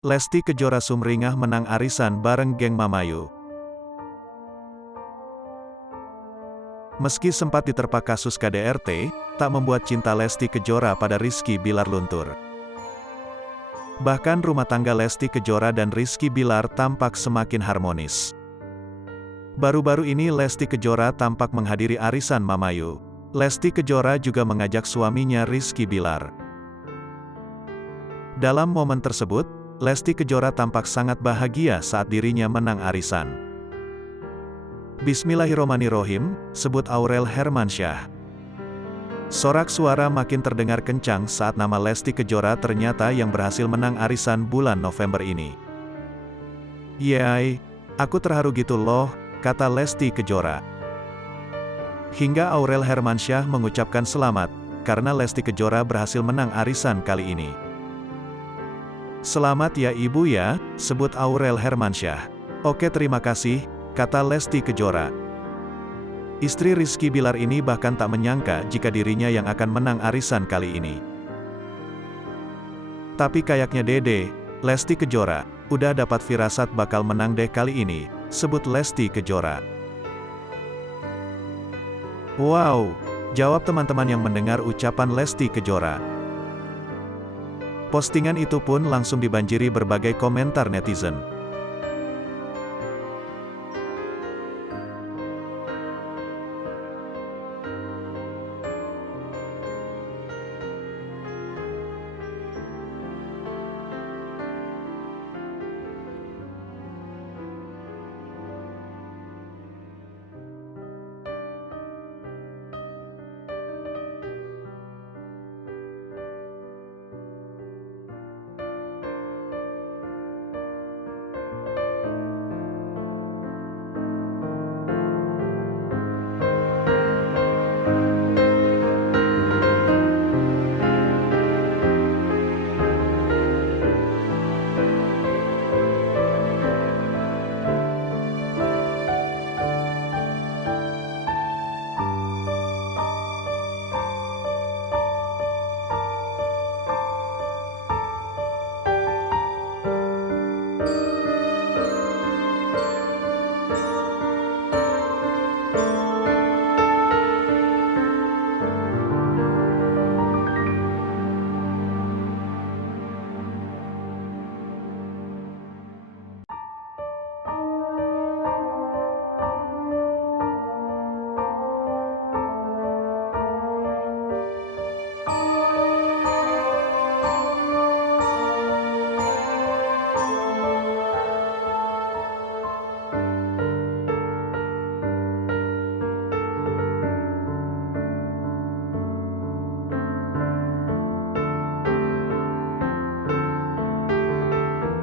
Lesti Kejora sumringah menang arisan bareng geng Mamayu. Meski sempat diterpa kasus KDRT, tak membuat cinta Lesti Kejora pada Rizky Bilar luntur. Bahkan rumah tangga Lesti Kejora dan Rizky Bilar tampak semakin harmonis. Baru-baru ini Lesti Kejora tampak menghadiri arisan Mamayu. Lesti Kejora juga mengajak suaminya Rizky Bilar. Dalam momen tersebut, Lesti Kejora tampak sangat bahagia saat dirinya menang arisan. Bismillahirrohmanirrohim, sebut Aurel Hermansyah. Sorak suara makin terdengar kencang saat nama Lesti Kejora ternyata yang berhasil menang arisan bulan November ini. "Yeay, aku terharu gitu loh," kata Lesti Kejora. Hingga Aurel Hermansyah mengucapkan selamat, karena Lesti Kejora berhasil menang arisan kali ini. "Selamat ya ibu ya," sebut Aurel Hermansyah. "Oke terima kasih," kata Lesti Kejora. Istri Rizky Bilar ini bahkan tak menyangka jika dirinya yang akan menang arisan kali ini. "Tapi kayaknya Dede, Lesti Kejora, udah dapat firasat bakal menang deh kali ini," sebut Lesti Kejora. "Wow," jawab teman-teman yang mendengar ucapan Lesti Kejora. Postingan itu pun langsung dibanjiri berbagai komentar netizen.